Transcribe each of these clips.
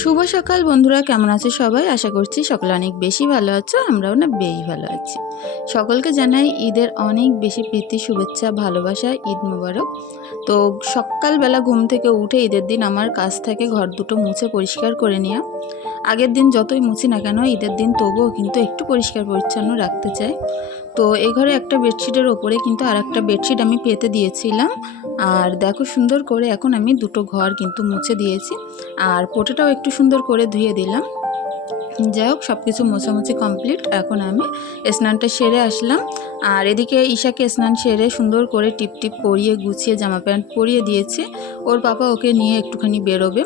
শুভ সকাল বন্ধুরা, কেমন আছে সবাই? আশা করছি সকলে অনেক বেশি ভালো আছো, আমরাও না বেশ ভালো আছি। সকলকে জানাই ঈদের অনেক বেশি প্রীতি, শুভেচ্ছা, ভালোবাসা, ঈদ মোবারক। তো সকালবেলা ঘুম থেকে উঠে ঈদের দিন আমার কাজ থেকে ঘর দুটো মুছে পরিষ্কার করে নেওয়া আগের দিন যতই মুছি না কেন, ঈদের দিন তবুও কিন্তু একটু পরিষ্কার পরিচ্ছন্ন রাখতে চাই। তো এই ঘরে একটা বেডশিটের ওপরে কিন্তু আর একটা বেডশিট আমি পেতে দিয়েছিলাম। আর দেখো সুন্দর করে এখন আমি দুটো ঘর কিন্তু মুছে দিয়েছি। আর পোটাটাও একটু সুন্দর করে ধুয়ে দিলাম। যাই হোক সব কিছু মোছামুছি কমপ্লিট। এখন আমি স্নানটা সেরে আসলাম। আর এদিকে ঈশাকে স্নান সেরে সুন্দর করে টিপ টিপ পরিয়ে গুছিয়ে জামা প্যান্ট পরিয়ে দিয়েছে। ওর পাপা ওকে নিয়ে একটুখানি বেরোবে।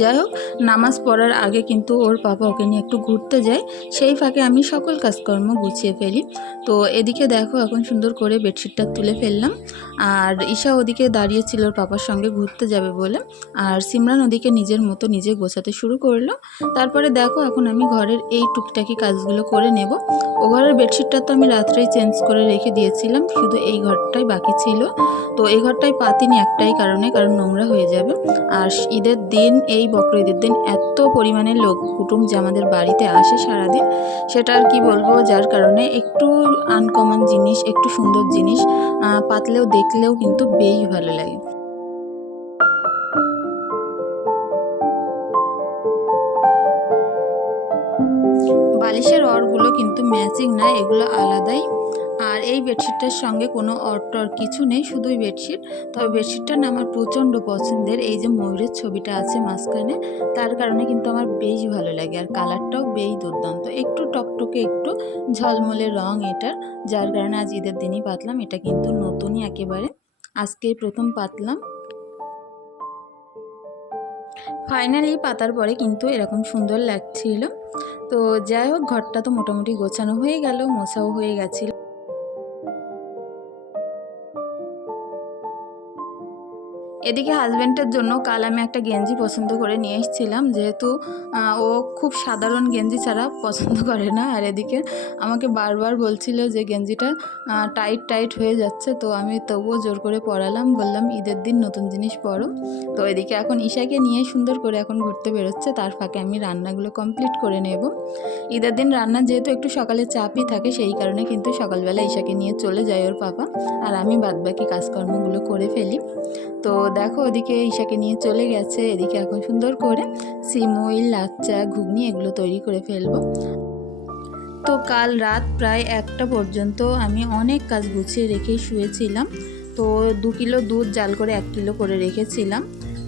যাই হোক, নামাজ পড়ার আগে কিন্তু ওর পাপা ওকে নিয়ে একটু ঘুরতে যায়। সেই ফাঁকে আমি সকল কাজকর্ম গুছিয়ে ফেলি। তো এদিকে দেখো এখন সুন্দর করে বেডশিটটা তুলে ফেললাম। আর ঈশা ওদিকে দাঁড়িয়েছিল ওর পাপার সঙ্গে ঘুরতে যাবে বলে। আর সিমরান ওদিকে নিজের মতো নিজে গোছাতে শুরু করল। তারপরে দেখো এখন আমি ঘরের এই টুকটাকি কাজগুলো করে নেব। ও ঘরের বেডশিটটা তো আমি রাত্রেই চেঞ্জ করে রেখে দিয়েছিলাম। শুধু এই ঘরটাই বাকি ছিল। তো এই ঘরটাই পাতিনি একটাই কারণে, কারণ নোংরা হয়ে যাবে। আর ঈদের দিন এই বক্র ঈদের দিন এত পরিমাণে লোক কুটুম যে আমাদের বাড়িতে আসে সারাদিন, সেটা আর কি বলব? যার কারণে একটু আনকমন জিনিস, একটু সুন্দর জিনিস পাতলেও দেখলেও কিন্তু বেশ ভালো লাগে। বালিশের অরগুলো কিন্তু ম্যাচিং না, এগুলো আলাদাই। আর এই বেডশিটটার সঙ্গে কোনো অর টর কিছু নেই, শুধুই বেডশিট। তবে বেডশিটটা না আমার প্রচণ্ড পছন্দের। এই যে ময়ূরের ছবিটা আছে মাঝখানে, তার কারণে কিন্তু আমার বেশ ভালো লাগে। আর কালারটাও বেশ দুর্দান্ত। একটু টকটকে, একটু ঝলমলে রং এটার যার কারণে আজ ঈদের দিনই পাতলাম। এটা কিন্তু নতুনই একেবারে। আজকেই প্রথম পাতলাম। ফাইনালি পাতার পরে কিন্তু এরকম সুন্দর লাগছিল। তো যাই হোক, ঘরটা তো মোটামুটি গোছানো হয়ে গেল, মোছাও হয়ে গেছিল। এদিকে হাজব্যান্ডের জন্য কাল আমি একটা গেঞ্জি পছন্দ করে নিয়ে এসেছিলাম। যেহেতু ও খুব সাধারণ গেঞ্জি ছাড়া পছন্দ করে না। আর এদিকে আমাকে বারবার বলছিল যে গেঞ্জিটা টাইট টাইট হয়ে যাচ্ছে, তো আমি তবুও জোর করে পরালাম। বললাম, ঈদের দিন নতুন জিনিস পরো। তো এদিকে এখন ঈশাকে নিয়ে সুন্দর করে এখন ঘুরতে বেরোচ্ছে। তার ফাঁকে আমি রান্নাগুলো কমপ্লিট করে নেব। ঈদের দিন রান্না যেহেতু একটু সকালে চাপই থাকে, সেই কারণে কিন্তু সকালবেলা ঈশাকে নিয়ে চলে যায় ওর পাপা। আর আমি বাদবাকি কাজকর্মগুলো করে ফেলি। তো দেখো, ওদিকে ঈশাকে নিয়ে চলে গেছে। এদিকে এখন সুন্দর করে সিমুই লাচ্চা, ঘুগনি এগুলো তৈরি করে ফেলব। তো কাল রাত প্রায় একটা পর্যন্ত আমি অনেক কাজ গুছিয়ে রেখেই শুয়েছিলাম। তো দু কিলো দুধ জাল করে এক কিলো করে রেখেছিলাম।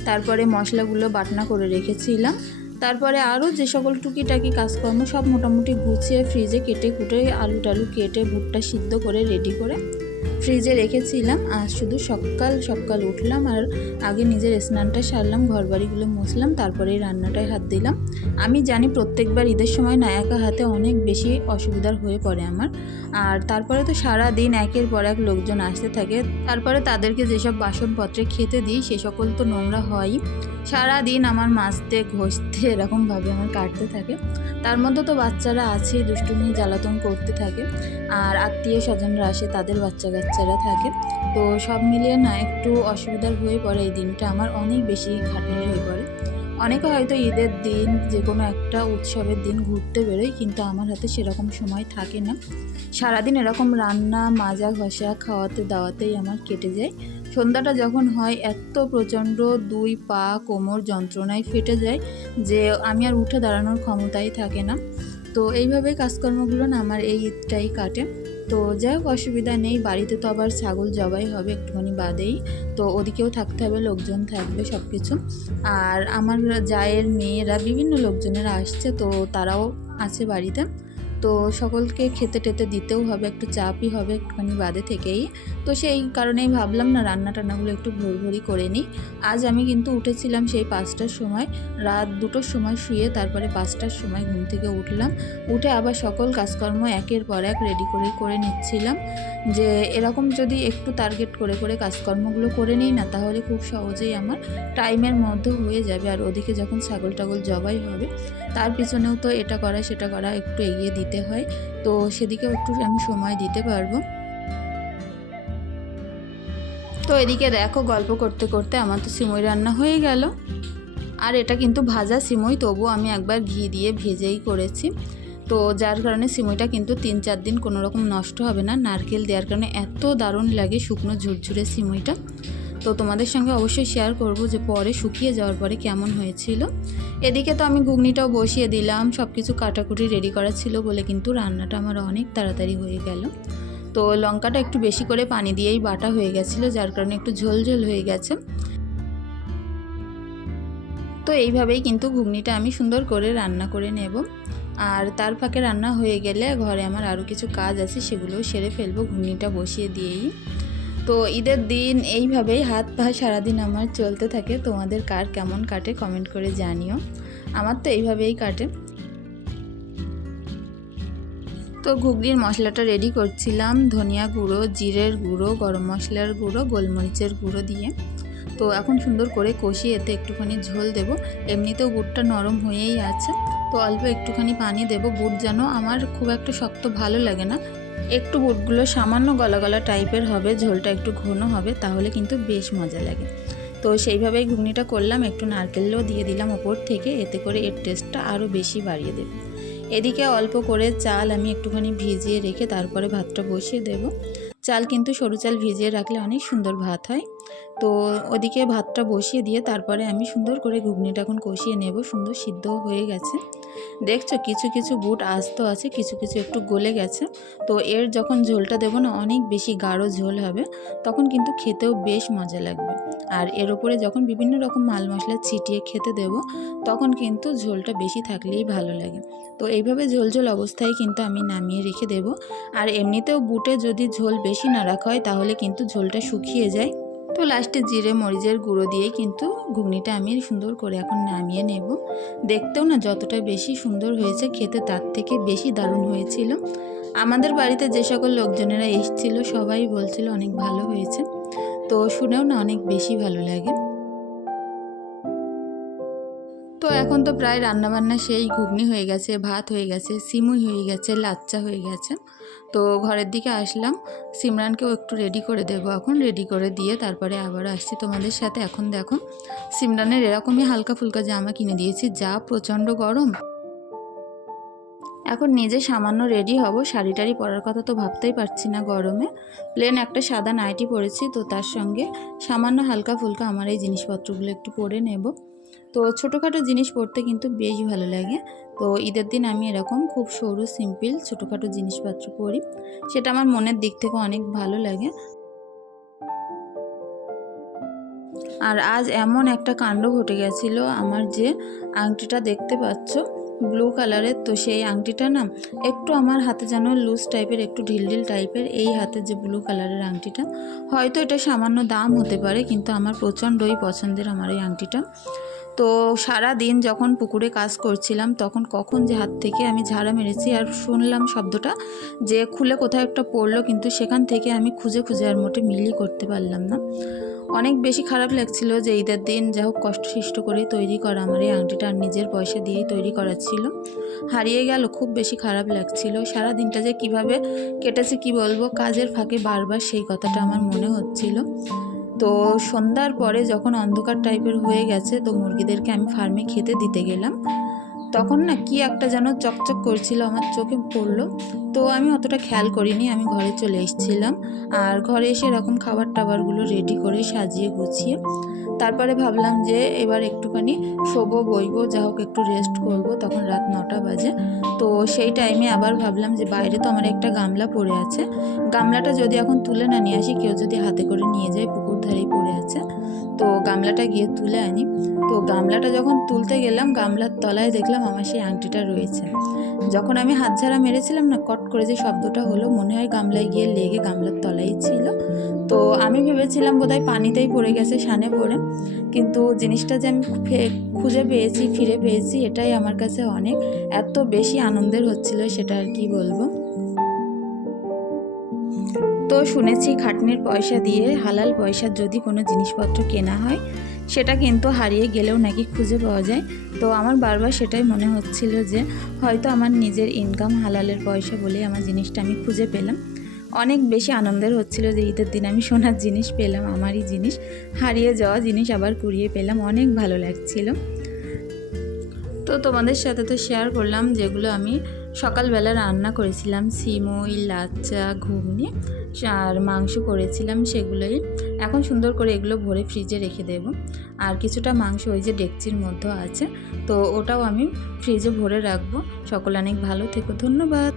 তারপরে মশলাগুলো বাটনা করে রেখেছিলাম। তারপরে আরও যে সকল টুকিটাকি কাজকর্ম সব মোটামুটি গুছিয়ে ফ্রিজে কেটে কুটে আলু টালু কেটে ভুট্টা সিদ্ধ করে রেডি করে ফ্রিজে রেখেছিলাম আর শুধু সকাল সকাল উঠলাম আর আগে নিজের স্নানটা সারলাম ঘর বাড়িগুলো মুছলাম, তারপরে রান্নাটায় হাত দিলাম। আমি জানি প্রত্যেকবার ঈদের সময় না একা হাতে অনেক বেশি অসুবিধার হয়ে পড়ে আমার। আর তারপরে তো সারা দিন একের পর এক লোকজন আসতে থাকে, তারপরে তাদেরকে যেসব বাসনপত্রে খেতে দিই সে সকল তো নোংরা হয়ই সারা দিন আমার মাজতে, ঘষতে এরকমভাবে আমার কাটতে থাকে। তার মধ্যে তো বাচ্চারা আছেই, দুষ্টুমি, জ্বালাতন করতে থাকে। আর আত্মীয় স্বজনরা আসে, তাদের বাচ্চা কাচ্চারা থাকে। তো সব মিলিয়ে না একটু অসুবিধার হয়ে পড়ে এই দিনটা। আমার অনেক বেশি খাটনি হয়ে পড়ে। অনেকে হয়তো ঈদের দিন যে কোনো একটা উৎসবের দিন ঘুরতে বেরোয়, কিন্তু আমার হাতে সেরকম সময় থাকে না। সারাদিন এরকম রান্না মাজা ঘষা খাওয়াতে দাওয়াতেই আমার কেটে যায়। সন্ধ্যাটা যখন হয় এত প্রচণ্ড দুই পা কোমর যন্ত্রণায় ফেটে যায় যে আমি আর উঠে দাঁড়ানোর ক্ষমতাই থাকে না। তো এইভাবে কাজকর্মগুলো না আমার এই ঈদটাই কাটে। তো যাই হোক, অসুবিধা নেই, বাড়িতে তো আবার ছাগল জবাই হবে একটুখানি বাদেই। তো ওদিকেও থাকতে হবে, লোকজন থাকবে সব কিছু আর আমার জায়ের মেয়েরা, বিভিন্ন লোকজনেরা আসছে, তো তারাও আছে বাড়িতে। তো সকলকে খেতে টেতে দিতেও হবে, একটু চাপই হবে একটুখানি বাদে থেকেই। তো সেই কারণেই ভাবলাম, না, রান্না টান্নাগুলো একটু ভোর ভোরই করে নিই। আজ আমি কিন্তু উঠেছিলাম সেই পাঁচটার সময়, রাত দুটোর সময় শুয়ে তারপরে পাঁচটার সময় ঘুম থেকে উঠলাম। উঠে আবার সকল কাজকর্ম একের পর এক রেডি করে করে নিচ্ছিলাম। যে এরকম যদি একটু টার্গেট করে করে কাজকর্মগুলো করে নিই না, তাহলে খুব সহজেই আমার টাইমের মধ্যে হয়ে যাবে। আর ওদিকে যখন ছাগল টাগল জবাই হবে, তার পিছনেও তো এটা করা, সেটা করা একটু এগিয়ে দিতে হয়। তো সেদিকেও একটু আমি সময় দিতে পারব। তো এদিকে দেখো গল্প করতে করতে আমার তো সিমই রান্না হয়ে গেল। আর এটা কিন্তু ভাজা সিমই তবু আমি একবার ঘি দিয়ে ভেজেই করেছি। তো যার কারণে সিমইটা কিন্তু তিন চার দিন কোনো রকম নষ্ট হবে না। নারকেল দেওয়ার কারণে এত দারুণ লাগে শুকনো ঝুরঝুরে সিমইটা। তো তোমাদের সঙ্গে অবশ্যই শেয়ার করব যে পরে শুকিয়ে যাওয়ার পরে কেমন হয়েছিল। এদিকে তো আমি ঘুগনিটাও বসিয়ে দিলাম সব কিছু কাটাকুটি রেডি করা ছিল বলে কিন্তু রান্নাটা আমার অনেক তাড়াতাড়ি হয়ে গেল। তো লঙ্কাটা একটু বেশি করে পানি দিয়েই বাটা হয়ে গেছিল, যার কারণে একটু ঝোল ঝোল হয়ে গেছে। তো এইভাবেই কিন্তু ঘুগনিটা আমি সুন্দর করে রান্না করে নেব। আর তার ফাঁকে রান্না হয়ে গেলে ঘরে আমার আরও কিছু কাজ আছে, সেগুলোও সেরে ফেলব, ঘুগনিটা বসিয়ে দিয়েই। তো ঈদের দিন এইভাবেই হাত পা সারাদিন আমার চলতে থাকে। তোমাদের কার কেমন কাটে কমেন্ট করে জানিও। আমার তো এইভাবেই কাটে। তো ঘুগনির মশলাটা রেডি করছিলাম। ধনিয়া গুঁড়ো, জিরের গুঁড়ো, গরম মশলার গুঁড়ো, গোলমরিচের গুঁড়ো দিয়ে। তো এখন সুন্দর করে কষিয়ে এতে একটুখানি ঝোল দেব। এমনিতেও গুড়টা নরম হয়েই আছে। তো অল্প একটুখানি পানি দেব। বুট যেন আমার খুব একটা শক্ত ভালো লাগে না। একটু বুটগুলো সামান্য গলা গলা টাইপের হবে, ঝোলটা একটু ঘন হবে, তাহলে কিন্তু বেশ মজা লাগে। তো সেইভাবেই ঘুগনিটা করলাম, একটু নারকেলও দিয়ে দিলাম ওপর থেকে, এতে করে এর টেস্টটা আরও বেশি বাড়িয়ে দেবে। এদিকে অল্প করে চাল আমি একটুখানি ভিজিয়ে রেখে তারপরে ভাতটা বসিয়ে দেব। চাল কিন্তু সরু চাল ভিজিয়ে রাখলে অনেক সুন্দর ভাত হয়। তো ওদিকে ভাতটা বসিয়ে দিয়ে তারপরে আমি সুন্দর করে ঘুগনিটা এখন কষিয়ে নেব, সুন্দর সিদ্ধ হয়ে গেছে। দেখছ কিছু কিছু বুট আস্ত আছে, কিছু কিছু একটু গলে গেছে। তো এর যখন ঝোলটা দেবো না, অনেক বেশি গাঢ় ঝোল হবে, তখন কিন্তু খেতেও বেশ মজা লাগবে। আর এর ওপরে যখন বিভিন্ন রকম মাল মশলা ছিটিয়ে খেতে দেব, তখন কিন্তু ঝোলটা বেশি থাকলেই ভালো লাগে। তো এইভাবে ঝোল ঝোল অবস্থায় কিন্তু আমি নামিয়ে রেখে দেব। আর এমনিতেও বুটে যদি ঝোল বেশি না রাখা হয়, তাহলে কিন্তু ঝোলটা শুকিয়ে যায়। তো লাস্টে জিরে, মরিচের গুঁড়ো দিয়ে কিন্তু ঘুগনিটা আমি সুন্দর করে এখন নামিয়ে নেব। দেখতেও না যতটা বেশি সুন্দর হয়েছে, খেতে তার থেকে বেশি দারুণ হয়েছিল। আমাদের বাড়িতে যে সকল লোকজনেরা এসেছিল, সবাই বলছিল অনেক ভালো হয়েছে। তো শুনেও না অনেক বেশি ভালো লাগে। এখন তো প্রায় রান্নাবান্না সেই ঘুগনি হয়ে গেছে, ভাত হয়ে গেছে, সিমুই হয়ে গেছে, লাচ্চা হয়ে গেছে। তো ঘরের দিকে আসলাম, সিমরানকেও একটু রেডি করে দেবো এখন রেডি করে দিয়ে তারপরে আবার আসছি তোমাদের সাথে। এখন দেখো, সিমরানের এরকমই হালকা ফুলকা জামা কিনে দিয়েছি, যা প্রচণ্ড গরম। এখন নিজে সামান্য রেডি হব, শাড়ি টাড়ি পরার কথা তো ভাবতেই পারছি না গরমে। প্লেন একটা সাদা নাইটি পরেছি, তো তার সঙ্গে সামান্য হালকা ফুলকা আমার এই জিনিসপত্রগুলো একটু পরে নেব। তো ছোটোখাটো জিনিস পরতে কিন্তু বেশ ভালো লাগে। তো ঈদের দিন আমি এরকম খুব সরু সিম্পল ছোটোখাটো জিনিসপত্র পরি। সেটা আমার মনের দিক থেকে অনেক ভালো লাগে। আর আজ এমন একটা কাণ্ড ঘটে গেছিল, আমার যে আংটিটা দেখতে পাচ্ছ ব্লু কালারের তো সেই আংটিটা না একটু আমার হাতে যেন লুজ টাইপের একটু ঢিলঢিল টাইপের এই হাতে যে ব্লু কালারের আংটিটা। হয়তো এটা সামান্য দাম হতে পারে, কিন্তু আমার প্রচণ্ডই পছন্দের আমার এই আংটিটা। তো সারা দিন যখন পুকুরে কাজ করছিলাম, তখন কখন যে হাত থেকে আমি ঝাড়া মেরেছি, আর শুনলাম শব্দটা যে খুলে কোথাও একটা পড়ল, কিন্তু সেখান থেকে আমি খুঁজে খুঁজে আর মোটে মিলই করতে পারলাম না। অনেক বেশি খারাপ লাগছিল যে ঈদের দিন যা হোক কষ্টসৃষ্ট করে তৈরি করা আমার এই আংটিটা আর নিজের পয়সা দিয়েই তৈরি করা ছিল। হারিয়ে গেল, খুব বেশি খারাপ লাগছিল। সারা দিনটা যে কীভাবে কেটেছে কি বলব, কাজের ফাঁকে বারবার সেই কথাটা আমার মনে হচ্ছিল। তো সন্ধ্যার পরে যখন অন্ধকার টাইপের হয়ে গেছে, তো মুরগিদেরকে আমি ফার্মে খেতে দিতে গেলাম। তখন না কি একটা যেন চকচক করছিল, আমার চোখে পড়ল। তো আমি অতটা খেয়াল করিনি, আমি ঘরে চলে এসেছিলাম। আর ঘরে এসে এরকম খাবার টাবারগুলো রেডি করে সাজিয়ে গুছিয়ে, তারপরে ভাবলাম যে এবার একটুখানি শোবো, বইবো, যা হোক একটু রেস্ট করব। তখন রাত নটা বাজে। তো সেই টাইমে আবার ভাবলাম যে বাইরে তো আমার একটা গামলা পড়ে আছে। গামলাটা যদি এখন তুলে না নিয়ে আসি, কেউ যদি হাতে করে নিয়ে যায়, পুকুর ধারেই পড়ে আছে। তো গামলাটা গিয়ে তুলে আনি। তো গামলাটা যখন তুলতে গেলাম, গামলার তলায় দেখলাম আমার সেই আংটিটা রয়েছে। যখন আমি হাত ঝাড়া মেরেছিলাম না, কট করে যে শব্দটা হলো, মনে হয় গামলায় গিয়ে লেগে গামলার তলাই ছিল। তো আমি ভেবেছিলাম বোধহয় পানিতেই পড়ে গেছে সানে পড়ে। কিন্তু জিনিসটা যে আমি খুঁজে পেয়েছি, ফিরে পেয়েছি, এটাই আমার কাছে অনেক, এত বেশি আনন্দের হচ্ছিল সেটা আর কি বলব। তো শুনেছি খাটনির পয়সা দিয়ে হালাল পয়সার যদি কোনো জিনিসপত্র কেনা হয় সেটা কিন্তু হারিয়ে গেলেও নাকি খুঁজে পাওয়া যায়। তো আমার বারবার সেটাই মনে হচ্ছিল যে, হয়তো আমার নিজের ইনকাম হালালের পয়সা বলে আমার জিনিসটা আমি খুঁজে পেলাম। অনেক বেশি আনন্দের হচ্ছিল যে, ঈদের দিন আমি সোনার জিনিস পেলাম, আমারই জিনিস। হারিয়ে যাওয়া জিনিস আবার কুড়িয়ে পেলাম, অনেক ভালো লাগছিল। তো তোমাদের সাথে তো শেয়ার করলাম, যেগুলো আমি সকালবেলা রান্না করেছিলাম সিমুই লাচ্চা, ঘুগনি, আর মাংস করেছিলাম, সেগুলোই। এখন সুন্দর করে এগুলো ভরে ফ্রিজে রেখে দেব। আর কিছুটা মাংস ওই যে ডেকচির মধ্যে আছে, তো ওটাও আমি ফ্রিজে ভরে রাখব। সকলে অনেক ভালো থেকো, ধন্যবাদ।